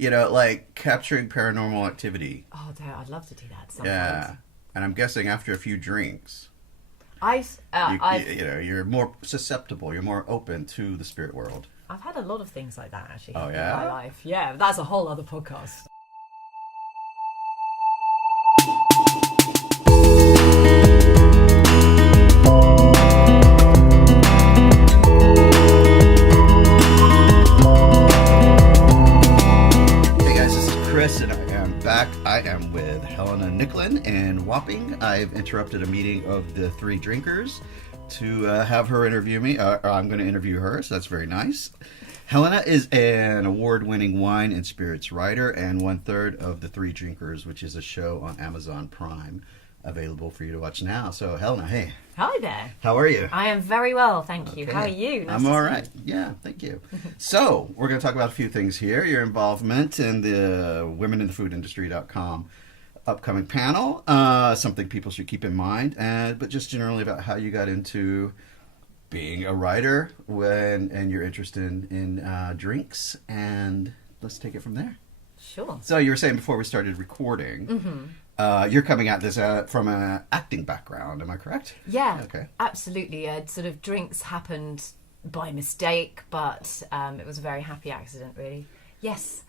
like capturing paranormal activity. Oh, I'd love to do that at some Yeah. And I'm guessing after a few drinks, you're more susceptible, you're more open to the spirit world. I've had a lot of things like that actually Oh, in yeah? my life. Yeah, that's a whole other podcast. Hey guys, this is Chris and I am back. I am with Helena Nicklin in Wapping. I've interrupted a meeting of the three drinkers to have her interview me. I'm going to interview her, so that's very nice. Helena is an award-winning wine and spirits writer and one-third of The Three Drinkers, which is a show on Amazon Prime available for you to watch now. So, Helena, hey. Hi there. How are you? I am very well, thank you. Okay. How are you? I'm all right. Yeah, thank you. So, we're going to talk about a few things here. Your involvement in the womeninthefoodindustry.com upcoming panel, something people should keep in mind, but just generally about how you got into being a writer and your interest in drinks, and let's take it from there. Sure. So you were saying before we started recording, you're coming at this from an acting background, am I correct? Yeah, okay. Absolutely. Sort of drinks happened by mistake, but it was a very happy accident, really. Yes,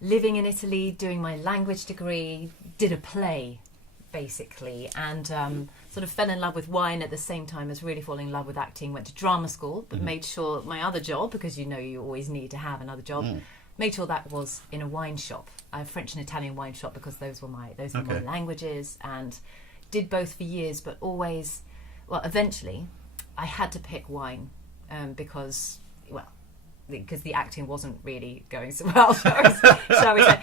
living in Italy, doing my language degree, did a play, basically, and sort of fell in love with wine at the same time as really falling in love with acting. Went to drama school, but made sure my other job, because you always need to have another job, made sure that was in a wine shop, a French and Italian wine shop, because those were my languages, and did both for years, but always, eventually I had to pick wine because the acting wasn't really going so well, shall we say.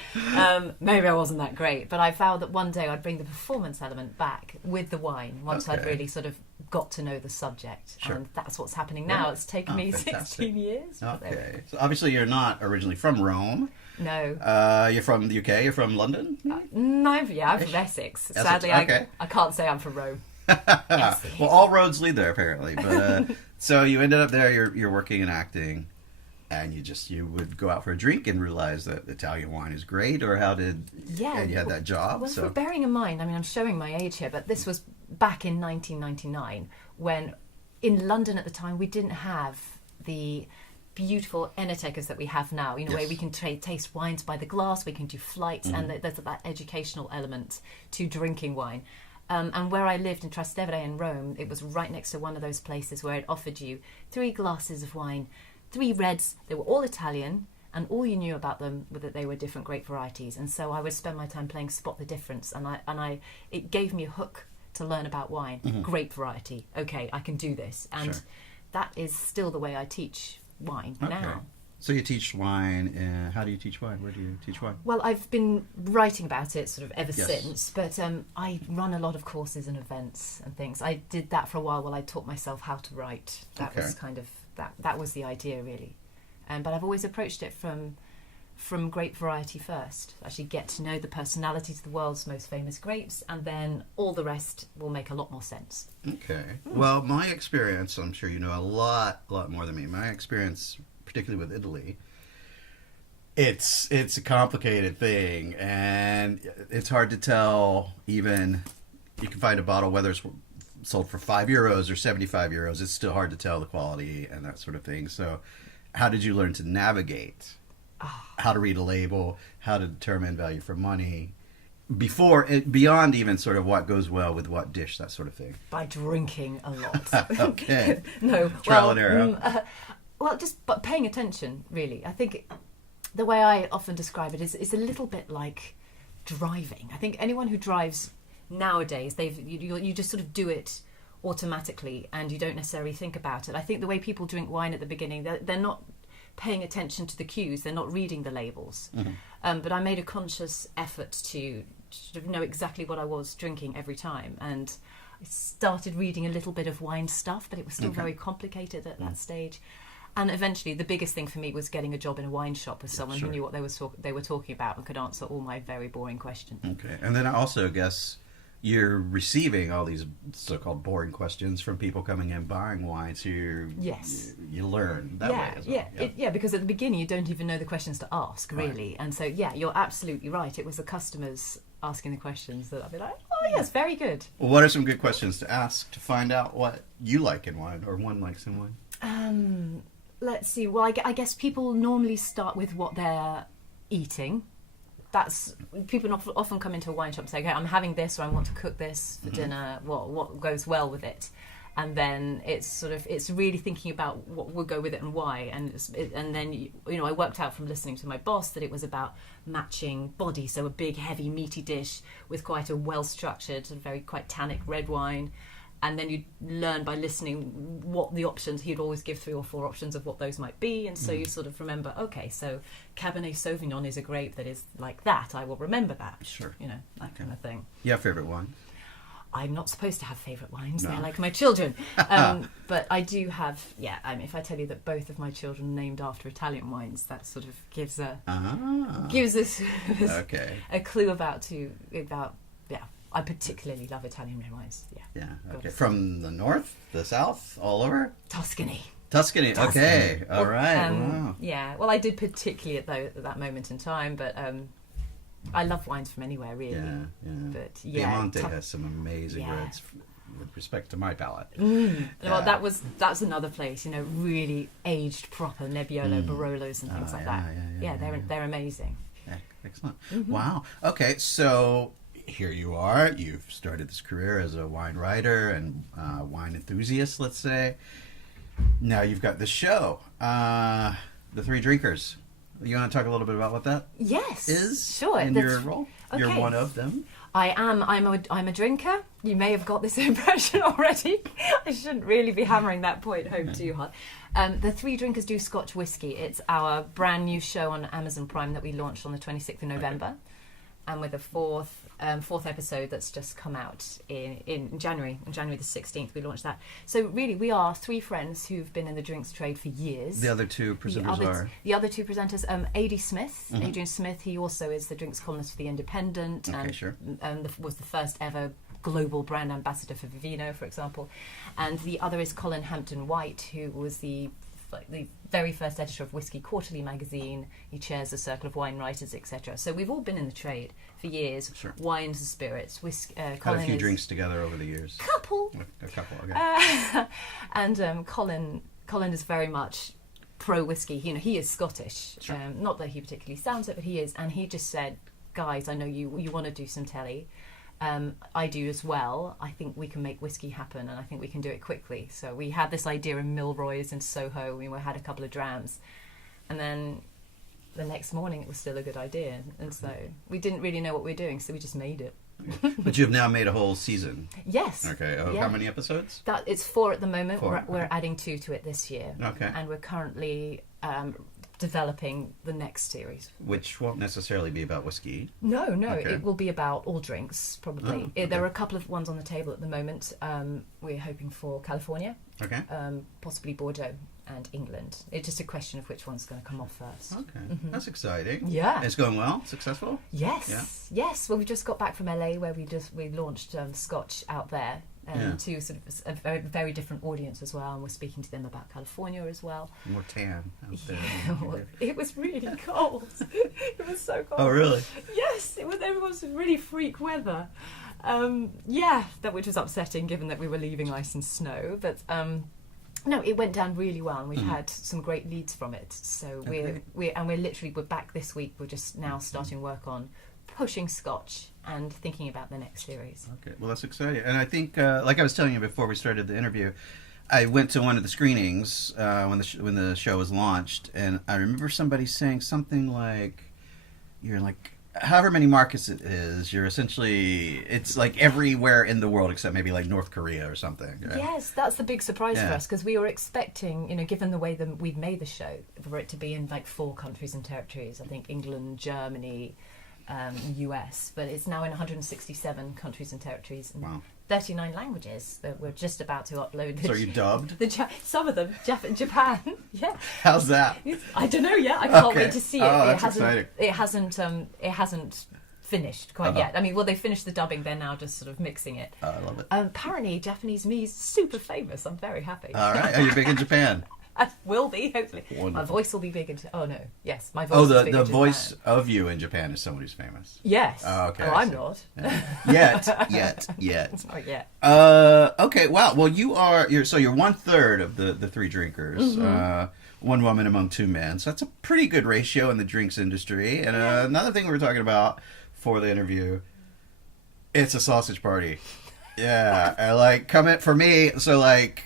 Maybe I wasn't that great, but I vowed that one day I'd bring the performance element back with the wine once I'd really sort of got to know the subject. Sure. And that's what's happening now. Right. It's taken me fantastic. 16 years. Okay. So obviously you're not originally from Rome. No. You're from the UK? You're from London? No, yeah, I'm from Essex. Sadly, okay. I can't say I'm from Rome. Well, all roads lead there, apparently. But so you ended up there, you're working and acting, and you would go out for a drink and realize that Italian wine is great, or and you had that job. Well, so bearing in mind, I mean, I'm showing my age here, but this was back in 1999, when in London at the time we didn't have the beautiful Enotekers that we have now, where we can taste wines by the glass, we can do flights, and there's that educational element to drinking wine. And where I lived in Trastevere in Rome, it was right next to one of those places where it offered you 3 glasses of wine, 3 reds. They were all Italian, and all you knew about them were that they were different grape varieties. And so I would spend my time playing Spot the Difference, and it gave me a hook to learn about wine. Grape variety. Okay, I can do this. And that is still the way I teach wine now. So you teach wine. How do you teach wine? Where do you teach wine? Well, I've been writing about it sort of ever since, but I run a lot of courses and events and things. I did that for a while I taught myself how to write. That was kind of that was the idea, really. But I've always approached it from grape variety first. Actually get to know the personalities of the world's most famous grapes, and then all the rest will make a lot more sense. Okay. Well, my experience, I'm sure you know a lot more than me. My experience, particularly with Italy, it's a complicated thing, and it's hard to tell. Even you can find a bottle, whether it's sold for €5 or €75, it's still hard to tell the quality and that sort of thing. So how did you learn to navigate how to read a label, how to determine value for money, beyond even sort of what goes well with what dish, that sort of thing? By drinking a lot. Okay. No. Trial and error. But paying attention, really. I think the way I often describe it is a little bit like driving. I think anyone who drives nowadays, you just sort of do it automatically, and you don't necessarily think about it. I think the way people drink wine at the beginning, they're not paying attention to the cues, they're not reading the labels. But I made a conscious effort to sort of know exactly what I was drinking every time, and I started reading a little bit of wine stuff, but it was still very complicated at that stage. And eventually the biggest thing for me was getting a job in a wine shop with someone who knew what they were talking about and could answer all my very boring questions. Okay. And then I also guess you're receiving all these so-called boring questions from people coming in buying wine, so you learn that way as well. Because at the beginning you don't even know the questions to ask, really. Right. And so, you're absolutely right. It was the customers asking the questions that I'd be like, oh, yes, very good. Well, what are some good questions to ask to find out what you like in wine or one likes in wine? Let's see. Well, I guess people normally start with what they're eating. That's people often come into a wine shop and say, okay, I'm having this, or I want to cook this for dinner. What goes well with it? And then it's really thinking about what will go with it and why. And then I worked out from listening to my boss that it was about matching body, so a big, heavy, meaty dish with quite a well-structured, very quite tannic red wine. And then you learn by listening what the options, he'd always give 3 or 4 options of what those might be. And so you sort of remember, okay, so Cabernet Sauvignon is a grape that is like that. I will remember that. Sure. That kind of thing. You have favourite wine? I'm not supposed to have favourite wines. No. They're like my children. But I do have, if I tell you that both of my children are named after Italian wines, that sort of gives us a clue about. I particularly love Italian red wines. Yeah. Okay. From the north, the south, all over? Tuscany. Okay. All right. Wow. Yeah. Well, I did particularly at that moment in time, but I love wines from anywhere, really. Yeah. But Piemonte has some amazing reds with respect to my palate. Well, that's another place. Really aged proper Nebbiolo, Barolos, and things like that. They're amazing. Excellent. Wow. Okay. So. Here you are. You've started this career as a wine writer and wine enthusiast, let's say. Now you've got this show, The Three Drinkers. You want to talk a little bit about what that is? Sure. In your role? Okay. You're one of them. I am. I'm a drinker. You may have got this impression already. I shouldn't really be hammering that point home too hard. The Three Drinkers do Scotch whiskey. It's our brand new show on Amazon Prime that we launched on the 26th of November. Okay. And with a fourth episode that's just come out in January. On January the 16th, we launched that. So really, we are 3 friends who've been in the drinks trade for years. The other 2 presenters are? The other 2 presenters, Adrian Smith, he also is the drinks columnist for The Independent. And was the first ever global brand ambassador for Vivino, for example. And the other is Colin Hampton-White, who was the very first editor of Whiskey Quarterly magazine. He chairs the Circle of Wine Writers, etc. So we've all been in the trade for years. Sure. Wines and spirits. Had a few drinks together over the years. A couple, okay. And Colin is very much pro whiskey. He is Scottish. Sure. Not that he particularly sounds it, but he is. And he just said, guys, I know you want to do some telly. I do as well. I think we can make whiskey happen, and I think we can do it quickly. So we had this idea in Milroy's in Soho. We had a couple of drams, and then the next morning it was still a good idea. And so we didn't really know what we were doing, so we just made it. But you've now made a whole season. Yes. Okay. How many episodes? It's 4 at the moment. 4. We're adding 2 to it this year. Okay. And we're currently developing the next series, which won't necessarily be about whiskey. No, okay. It will be about all drinks, probably. Okay. There are a couple of ones on the table at the moment. We're hoping for California, possibly Bordeaux, and England. It's just a question of which one's going to come off first. Okay, That's exciting. Yeah, it's going well. Successful. Yes. Well, we just got back from LA where we launched Scotch out there. To sort of a very, very different audience as well, and we're speaking to them about California as well. More tan out there. It was really cold. It was so cold. Oh, really? Yes, it was really freak weather. Which was upsetting given that we were leaving ice and snow. But no, it went down really well, and we've had some great leads from it. So we're back this week. We're just now starting work on pushing Scotch and thinking about the next series. Okay, well, that's exciting. And I think, like I was telling you before we started the interview, I went to one of the screenings when the show was launched, and I remember somebody saying something like, you're like, however many markets it is, you're essentially, it's like everywhere in the world except maybe like North Korea or something. Right? Yes, that's the big surprise for us, because we were expecting, given the way that we've made the show, for it to be in like 4 countries and territories. I think England, Germany, US, but it's now in 167 countries and territories and 39 languages that we're just about to upload. So are you dubbed? Some of them, Japan. Yeah. How's that? I don't know yet. I can't wait to see it. Oh, that's exciting. It hasn't finished quite yet. I mean, well, they finished the dubbing. They're now just sort of mixing it. I love it. Apparently, Japanese me is super famous. I'm very happy. All right. Are you big in Japan? I will be, hopefully. Wonderful. My voice will be big in... Oh, no. Yes, my voice Oh, is big the in voice Japan. of you in Japan is someone who's famous. Yes. Oh, okay. Oh, I I'm see. not. Yet. Not yet. Okay. Wow. Well, you're 1/3 of the three drinkers. One woman among two men. So that's a pretty good ratio in the drinks industry. And another thing we were talking about for the interview, it's a sausage party. Yeah. For me, so like,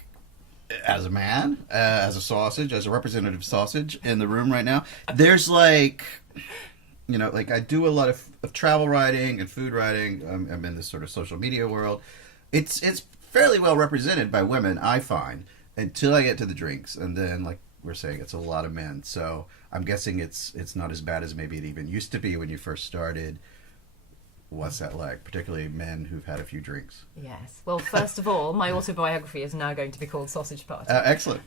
as a man, as a sausage, as a representative sausage in the room right now, there's like, I do a lot of travel writing and food writing. I'm in this sort of social media world. It's fairly well represented by women, I find, until I get to the drinks. And then, like we're saying, it's a lot of men. So I'm guessing it's not as bad as maybe it even used to be when you first started. What's that like, particularly men who've had a few drinks? Yes. Well, first of all, my autobiography is now going to be called Sausage Party. Excellent.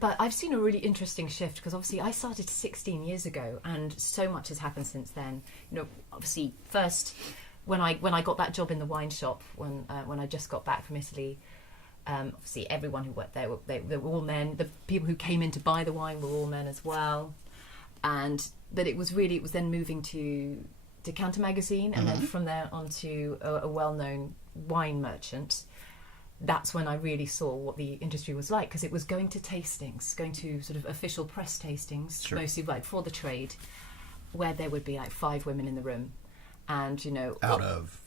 But I've seen a really interesting shift because obviously I started 16 years ago and so much has happened since then. Obviously, first when I got that job in the wine shop when I just got back from Italy, obviously everyone who worked there they were all men. The people who came in to buy the wine were all men as well, but it was then moving to Decanter magazine, and then from there on to a well-known wine merchant. That's when I really saw what the industry was like, because it was going to tastings, going to sort of official press tastings, Sure. mostly like for the trade, where there would be like 5 women in the room, and out of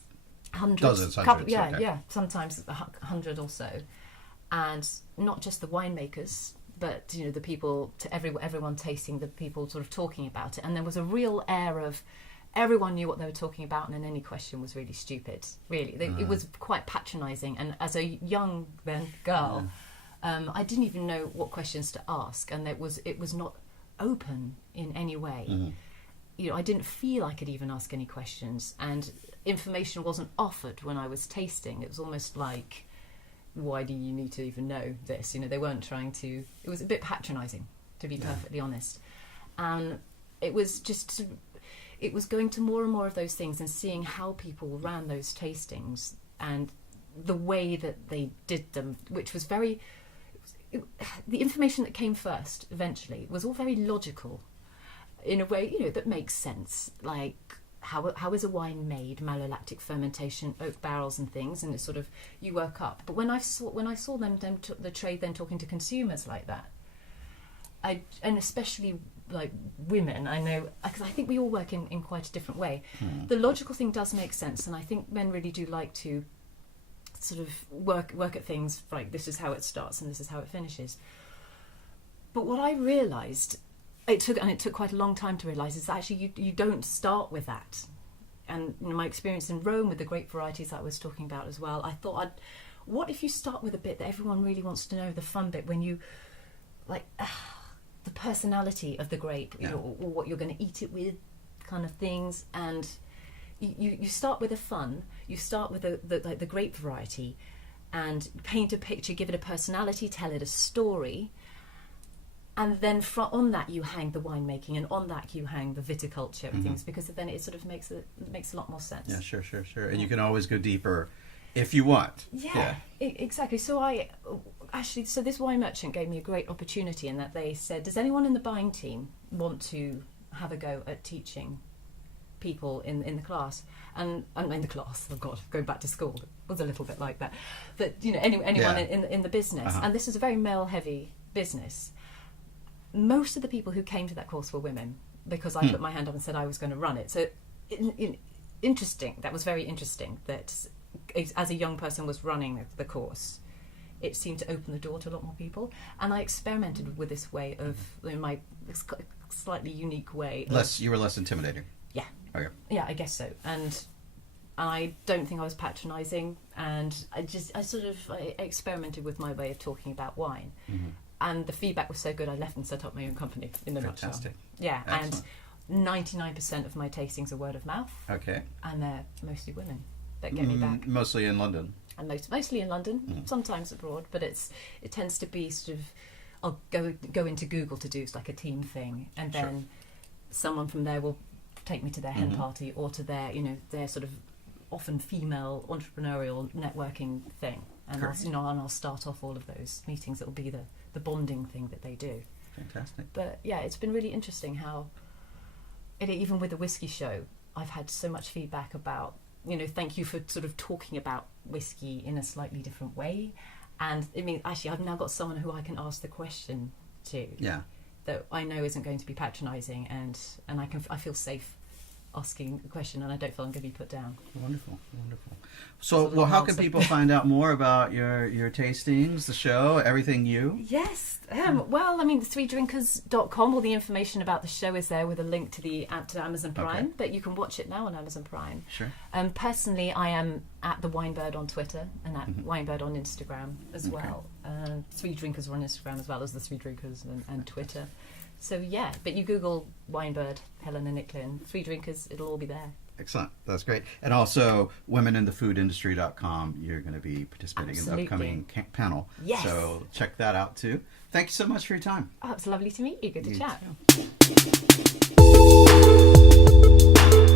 hundreds, dozens, hundreds, okay. yeah, sometimes 100 or so, and not just the winemakers, but the people, everyone tasting, the people sort of talking about it, and there was a real air of everyone knew what they were talking about, and then any question was really stupid. Really, it was quite patronising. And as a young girl, I didn't even know what questions to ask, and it was not open in any way. I didn't feel I could even ask any questions, and information wasn't offered when I was tasting. It was almost like, why do you need to even know this? They weren't trying to. It was a bit patronising, to be perfectly honest, and it was just. It was going to more and more of those things and seeing how people ran those tastings and the way that they did them, which was the information that came first eventually was all very logical in a way, that makes sense. Like, how is a wine made? Malolactic fermentation, oak barrels and things, and it's sort of, you work up. But when I saw them the trade then talking to consumers like that, and especially like women, I know, because I think we all work in quite a different way. The logical thing does make sense, and I think men really do like to sort of work at things like, this is how it starts and this is how it finishes. But what I realised, it took quite a long time to realise, is that actually you don't start with that. And my experience in Rome with the grape varieties that I was talking about as well, I thought, what if you start with a bit that everyone really wants to know, the fun bit, when you like the personality of the grape, or what you're going to eat it with, kind of things, and you start with the fun. You start with the grape variety, and paint a picture, give it a personality, tell it a story, and then on that you hang the winemaking, and on that you hang the viticulture and things, because then it sort of makes a lot more sense. Yeah, sure. And you can always go deeper if you want. Yeah. Exactly. So so this wine merchant gave me a great opportunity in that they said, does anyone in the buying team want to have a go at teaching people in the class? And in the class, oh God, going back to school, it was a little bit like that. But, anyone in the business. And this is a very male-heavy business. Most of the people who came to that course were women, because I put my hand up and said I was going to run it. So interesting. That was very interesting that as a young person was running the course, it seemed to open the door to a lot more people. And I experimented with this way of, in my slightly unique way. You were less intimidating. Yeah. Okay. Yeah, I guess so. And I don't think I was patronising. And I experimented with my way of talking about wine. And the feedback was so good, I left and set up my own company in the nutshell. Fantastic. Yeah. Excellent. And 99% of my tastings are word of mouth. Okay. And they're mostly women that get me back. Mostly in London. And mostly in London, sometimes abroad, but it tends to be sort of, I'll go into Google to do like a team thing, and then someone from there will take me to their hen party or to their, their sort of often female entrepreneurial networking thing. And I'll start off all of those meetings. It will be the bonding thing that they do. Fantastic. But yeah, it's been really interesting how, even with the whiskey show, I've had so much feedback about, thank you for sort of talking about whiskey in a slightly different way. And I mean, actually, I've now got someone who I can ask the question to. Yeah. That I know isn't going to be patronising, and I feel safe asking the question, and I don't feel I'm going to be put down. Wonderful. So, how can people find out more about your tastings, the show, everything you? Yes. Well, I mean, the threedrinkers.com, all the information about the show is there with a link to Amazon Prime, but you can watch it now on Amazon Prime. Sure. Personally, I am at the Winebird on Twitter and at Winebird on Instagram as well. Three Drinkers are on Instagram as well as the Three Drinkers and Twitter. So yeah, but you Google Winebird, Helena Nicklin, Three Drinkers, it'll all be there. Excellent. That's great. And also, womeninthefoodindustry.com, you're going to be participating in the upcoming panel. Yes. So check that out too. Thank you so much for your time. Oh, it's lovely to meet you. Good to chat. Too.